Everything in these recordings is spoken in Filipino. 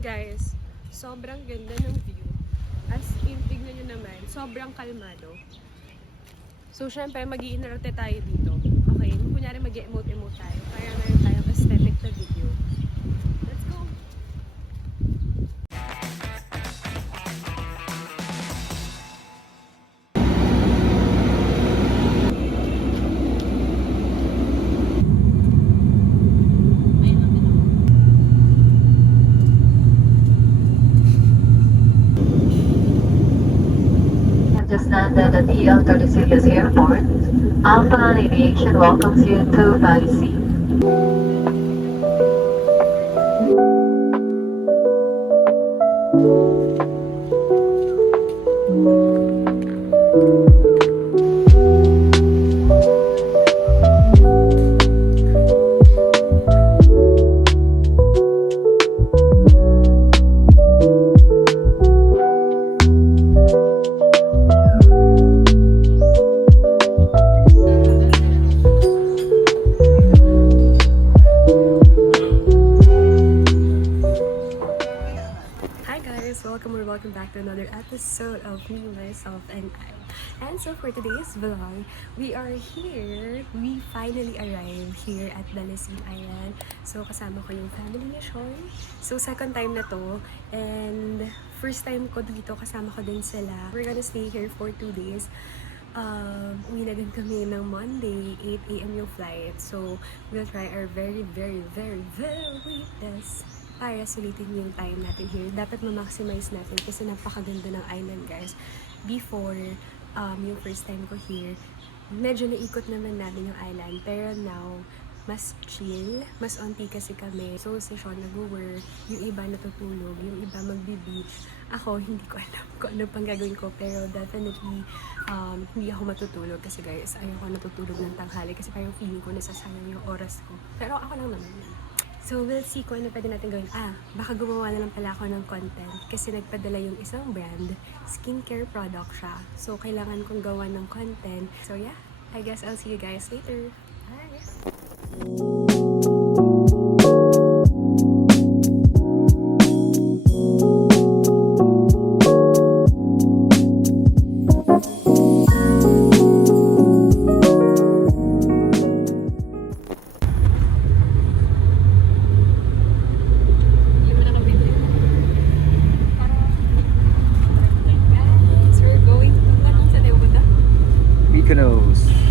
Guys, sobrang ganda ng view. As in, tignan nyo naman, sobrang kalmado. So, syempre, mag-i-inerte tayo dito. Okay, kunyari mag-emote-emote tayo. Para meron tayong aesthetic na video. Let's go! Just landed at EL36 Airport. Alpha Aviation welcomes you to Bali. Welcome back to another episode of Me, Myself, and I. And so for today's vlog, we are here. We finally arrived here at Balasin Island. So kasama ko yung family ni Sean. So second time na to. And first time ko dito, kasama ko din sila. We're gonna stay here for 2 days. Uwi na din kami ng Monday, 8 AM yung flight. So we'll try our very best para sulitin yung time natin here. Dapat ma-maximize natin kasi napakaganda ng island, guys. Before, yung first time ko here, medyo naikot naman namin yung island. Pero now, mas chill, mas onti kasi kami. So, si Sean nag-work, yung iba natutulog, yung iba magbe-beach. Ako, hindi ko alam kung ano pang gagawin ko. Pero definitely, hindi ako matutulog kasi guys, ayoko natutulog ng tanghali kasi parang feeling ko nasasayang yung oras ko. Pero ako lang naman yun. So, we'll see kung ano pwede natin gawin. Baka gumawa na lang pala ako ng content kasi nagpadala yung isang brand, skincare product siya. So, kailangan kong gawa ng content. So, yeah, I guess I'll see you guys later. Bye!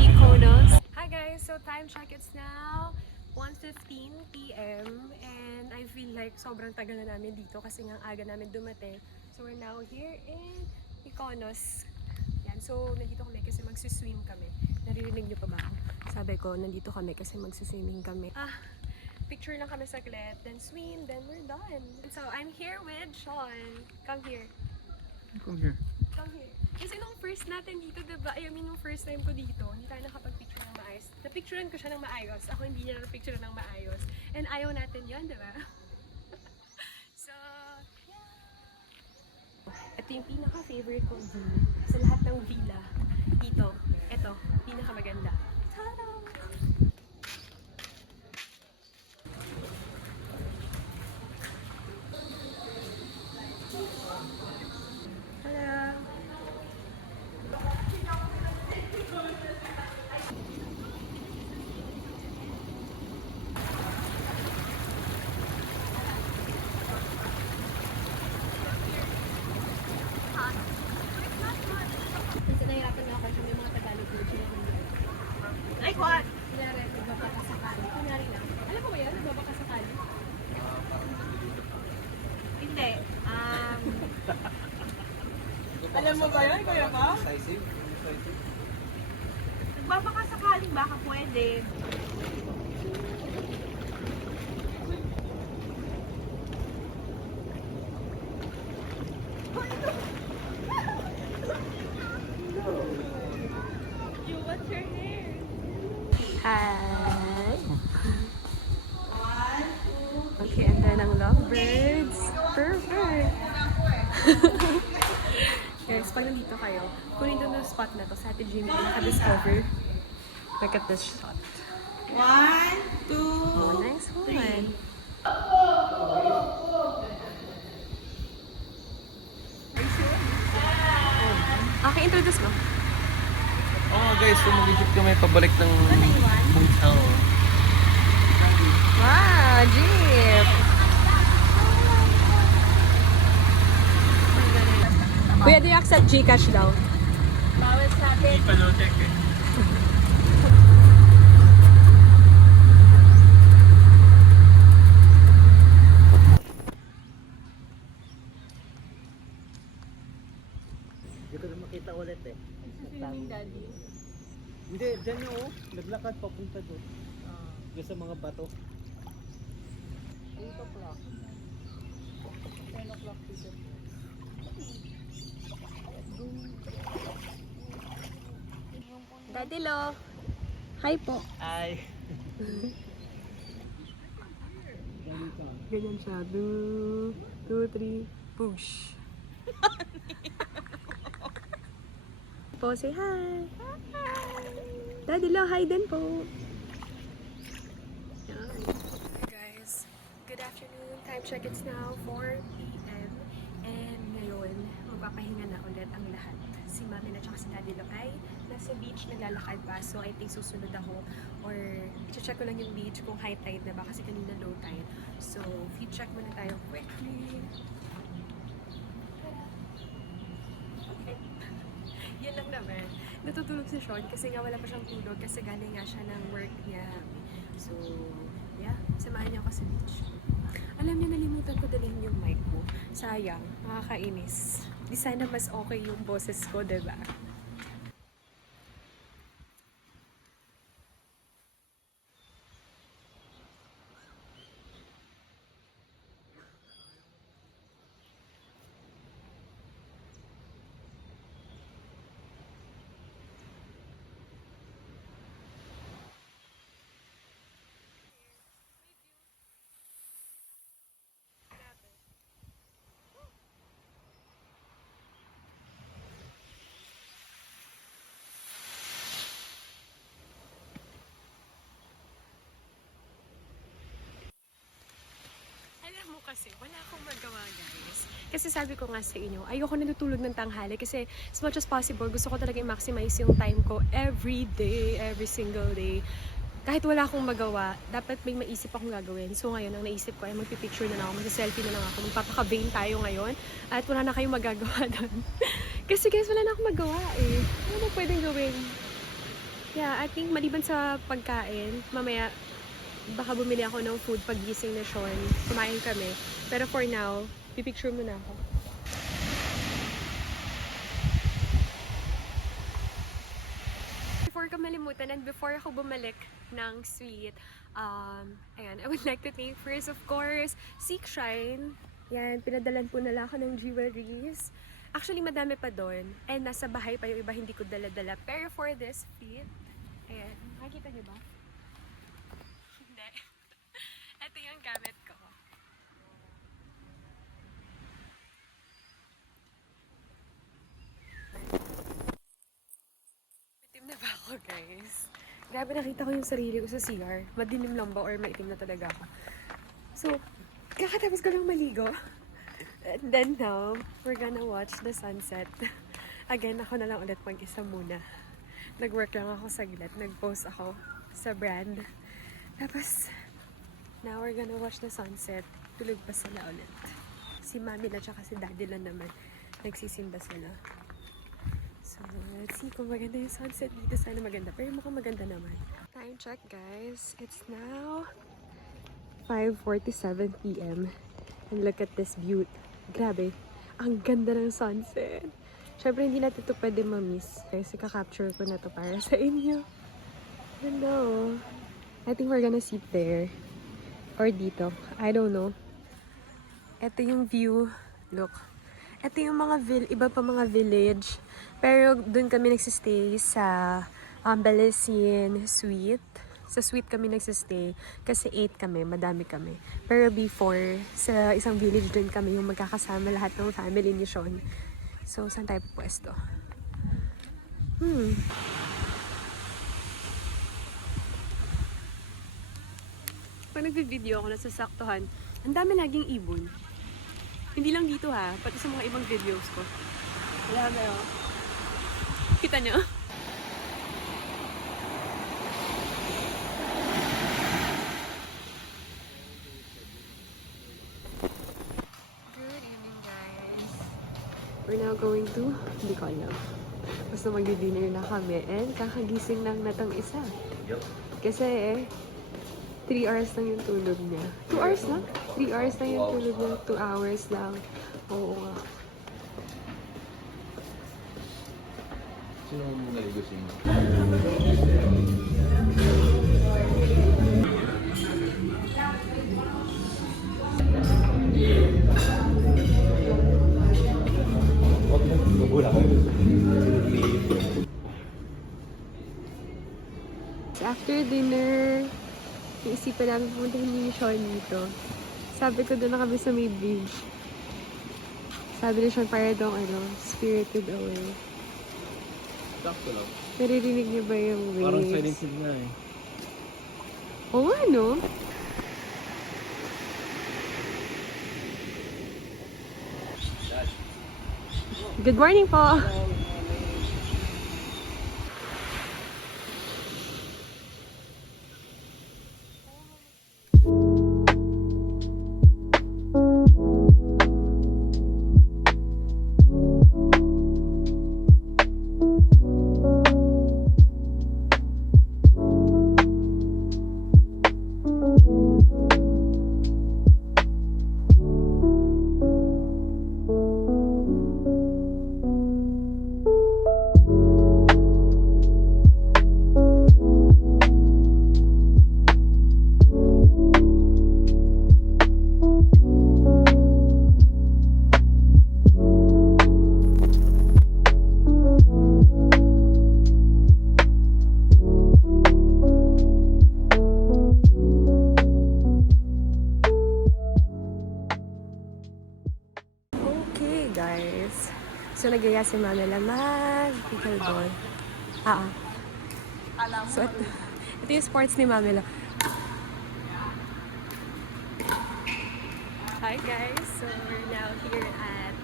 Mykonos. Hi guys, so time check, it's now 1:15 PM and I feel like sobrang tagal na namin dito kasi nga aga namin dumating. So we're now here in Mykonos. Yan, so nandito kami kasi magsuswim kami. Naririnig niyo pa ba ako? Sabi ko, nandito kami kasi magsuswimming kami. Picture lang kami saglit, then swim, then we're done. So I'm here with Sean. Come here. Come here. Come here. Kasi nung first natin dito, diba? I mean, nung first time ko dito, hindi tayo nakapag-picture ng maayos. Napicturean ko siya ng maayos. Ako hindi niya napicture ng maayos. And ayaw natin yun, diba? So, yeah. Ito yung pinaka-favorite kong view sa lahat ng villa. Dito. Ito. Pinaka-maganda. Ta-da! Kasi nahirapan na ako kasi may mga Tagalog na siya ng like what? Kunyari, nagbabaka sakali. Kunyari lang. Alam mo ba yan? Nagbabaka sakali? Hindi. Alam mo ba yan, Kuya Pa? Nagbabaka sakaling baka pwede. What's your hair? Hi! Okay, and then ang lovebirds. Perfect! Guys, pag nandito kayo, kunin doon yung spot na to sa Ate Jimmy naka-discover. Look at this shot. 1, 2, Oh, nice one. introduce mo? Oo guys, so mag-isip kami pabalik ng... Oo. Wow, jeep! Kuya, do you accept Gcash daw? Hindi pa no check eh. Hindi ko rin makita ulit eh. Daddy. Hindi, dyan na oh. Naglakad papunta doon. Doon sa mga bato. 8 o'clock. 10 o'clock dito. Daddy Lo. Hi po. Ay. Ganyan siya. 2, 3, push. Po, say hi. Daddy Lo, hi din po. Hi guys. Good afternoon. Time check, it's now 4 p.m. And ngayon, magpapahinga na ulit ang lahat. Si Mami at si Daddy Lo ay nasa beach, naglalakad pa. So I think susunod ako or i-check ko lang yung beach kung high tide na ba kasi kanina low tide. So, check muna tayo quickly. Okay. Yan lang naman. Natutulog si Sean kasi nga wala pa siyang tulog kasi galing nga siya ng work niya. So, yeah. Samahan niyo ako sa beach. Alam niyo, nalimutan ko dalhin yung mic ko. Sayang. Nakakainis. Di sana mas okay yung boses ko, diba? Alam mo kasi, wala akong magawa guys. Kasi sabi ko nga sa inyo, ayoko natutulog ng tanghali kasi as much as possible, gusto ko talaga i-maximize yung time ko every day, every single day. Kahit wala akong magawa, dapat may maisip akong gagawin. So ngayon, ang naisip ko ay magpipicture na lang ako, mag-selfie na lang ako, magpapaka-vain tayo ngayon at wala na kayong magagawa doon. Kasi guys, wala na akong magawa eh. Ano na pwedeng gawin? Yeah, I think maliban sa pagkain, mamaya baka bumili ako ng food pag gising na Sean. Kumain kami. Pero for now, pipicture muna ako. Before ko malimutan and before ako bumalik ng suite, ayan, I would like to thank first, of course, Seek Shrine. Yan, pinadalan po nila ako ng jewelries. Actually, madami pa doon. And nasa bahay pa yung iba, hindi ko dala-dala. Pero for this fit, ayan, makikita niyo ba? Hindi. Ito yung gamit ko. Itim na ba ako, guys? Grabe, nakita ko yung sarili ko sa CR. Madilim lang ba or maitim na talaga ako? So, kakatapos ko lang maligo. And then now, we're gonna watch the sunset. Again, ako na lang ulit mag-isa muna. Nag-work lang ako saglit. Nag-post ako sa brand. Tapos, now we're gonna watch the sunset. Tulog pa sila ulit. Si Mami na tsaka si Daddy lang naman. Nagsisimba sila. So, let's see kung maganda yung sunset dito. Sana maganda. Pero mukhang maganda naman. Time check, guys. It's now 5:47 p.m. And look at this view. Grabe. Ang ganda ng sunset. Siyempre, hindi natin ito pwede ma-miss. Kasi kakapture ko na to para sa inyo. Hello. I think we're gonna sit there. Or dito. I don't know. Ito yung view. Look. Ito yung mga iba pa mga village. Pero dun kami nagsistay sa Balesin Suite. Sa suite kami nagsistay. Kasi 8 kami. Madami kami. Pero before, sa isang village dun kami yung magkakasama lahat ng family ni Sean. So, saan tayo pwesto? Pag nagbe-video ako, nasasaktuhan, ang dami laging ibon. Hindi lang dito ha, pati sa mga ibang videos ko. Wala na yun. Kita nyo? Good evening, guys. We're now going to Bicolno. Basta mag-dinner na kami and kakagising lang na tong isa. Yup. Kasi 3 hours lang yung tulog niya. 2 hours lang? 3 hours lang yung tulog niya. 2 hours lang. Oo nga. Sino mo naligo sa inyo? After dinner, naisipan namin pumuntahin yung Sean dito. Sabi ko doon na kami sa may bridge. Sabi ni Sean, para daw spirited away. Sakto lang. Naririnig niyo ba yung waves? Parang silent hill na eh. Oo nga, no? Good morning po! Guys. So, nagaya si Mami na mag-pickleball. So, ito yung sports ni Mami la. Hi guys! So, we're now here at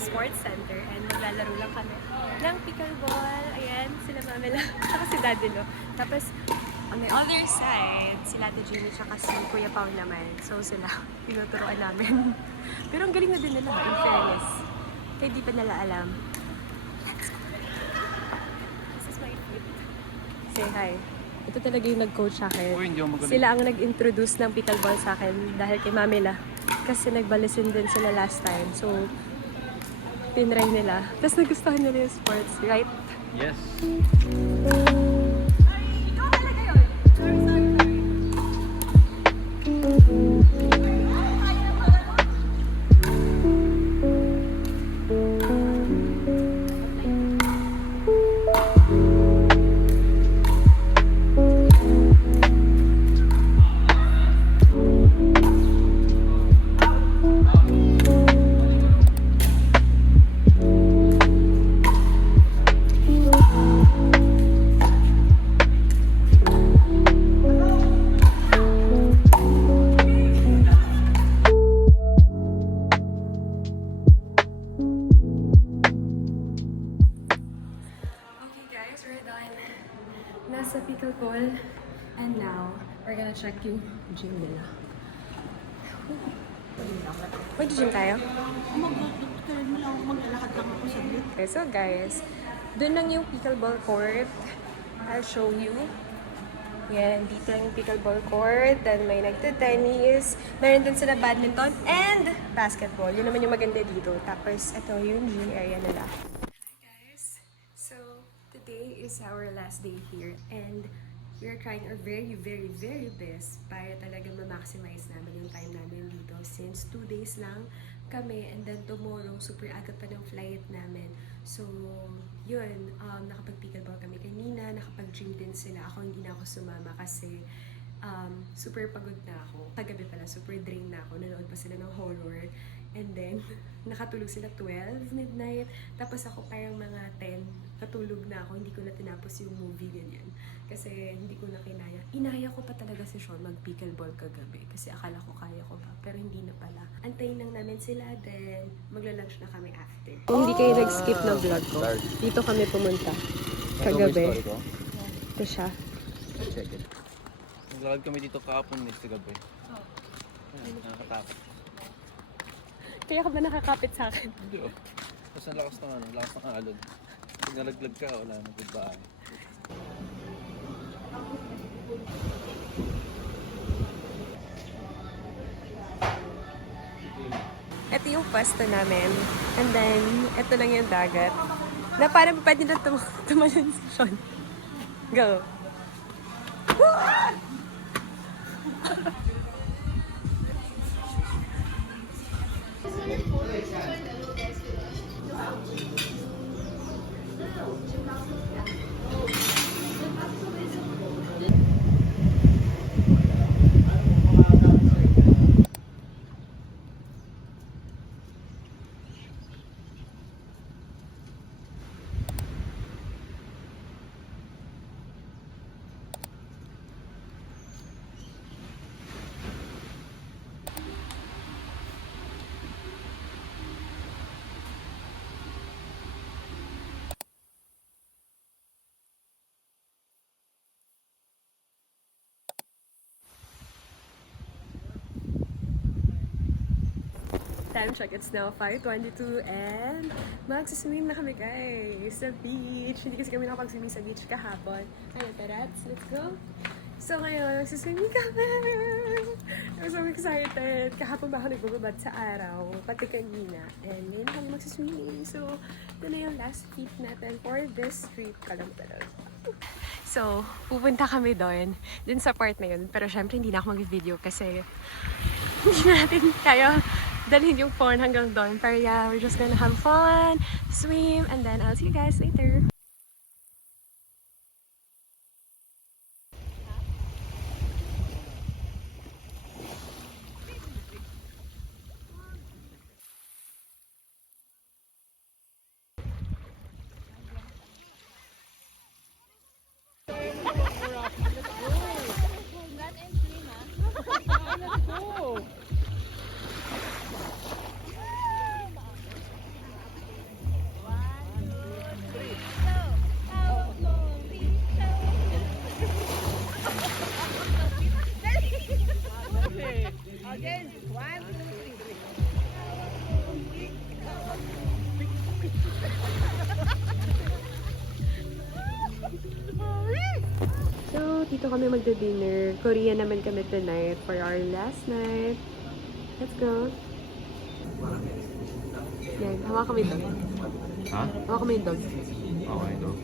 Sports Center and maglalaro lang kami ng pickleball. Ayan, sila Mami la. Saka si Daddy Lo. Tapos, on the other side, sila Ate Jimmy tsaka si Kuya Pao naman. So, sila tinuturoan namin. Pero ang galing na din nila, in fairness. Kaya di pa nila alam. This is my feet. Say hi. Ito talaga yung nag-coach sa akin. Uy, hindi ako magaling. Sila ang nag-introduce ng pickleball sa akin dahil kay Mamela. Kasi nagbalisin din sila last time. So, tinry nila. Tapos nagustuhan nila yung sports, right? Yes. Ikaw talaga yun. Sorry. Nasa pickleball. And now, we're gonna check yung gym nila. Mag-gym tayo? Okay, so guys, dun lang yung pickleball court. I'll show you. Yan, dito lang yung pickleball court. Then may nagta-tennis. Meron din sila badminton and basketball. Yun naman yung maganda dito. Tapos, ito yung gym area nila. Today is our last day here and we are trying our very best para talaga ma-maximize namin yung time namin dito since 2 days lang kami and then tomorrow super agad pa ng flight namin. So, yun, nakapag-pickleball kami kanina, nakapag-gym din sila. Ako hindi na ako sumama kasi super pagod na ako. Kagabi pala, super drained na ako. Nanood pa sila ng horror And then, nakatulog sila 12 midnight. Tapos ako parang mga 10, natulog na ako. Hindi ko na tinapos yung movie, ganyan. Kasi hindi ko na kinaya. Inaya ko pa talaga si Sean mag-pickleball kagabi. Kasi akala ko kaya ko pa. Pero hindi na pala. Antayin lang namin sila, then magla-lunch na kami after. Kung hindi kayo nag-skip na vlog ko, dito kami pumunta. Kagabi. Ito siya. Check it. Naglakad kami dito kahapon sa gabi. Nakakatakot. Kaya ka ba nakakapit sa akin? Hindi oh. Tapos ang lakas ng alon. Pag nalaglag ka, wala na goodbye. Ito yung pwesto namin. And then, ito lang yung dagat. Na parang pwede na tumalon si Sean. Go! Time check, it's now 5:22 and magsiswimming na kami guys sa beach. Hindi kasi kami nakapag-swimming sa beach kahapon. Ayun, tarats, let's go! So ngayon, magsiswimming kami! I'm so excited! Kahapon ba ako nagbubabad sa araw, pati kanina. And ngayon kami magsiswimming. So, ito na yung last peak natin for this trip. Kalam talaga. So, pupunta kami doon sa part na yun. Pero syempre, hindi na ako mag-video kasi hindi natin kaya dalhin yung phone hanggang doon. Pero yeah, we're just gonna have fun, swim, and then I'll see you guys later. So, dito kami magda-dinner. Korean naman kami tonight for our last night. Let's go. Yan, hawa kami dog. Ha? Hawa kami dog. Okay, dog.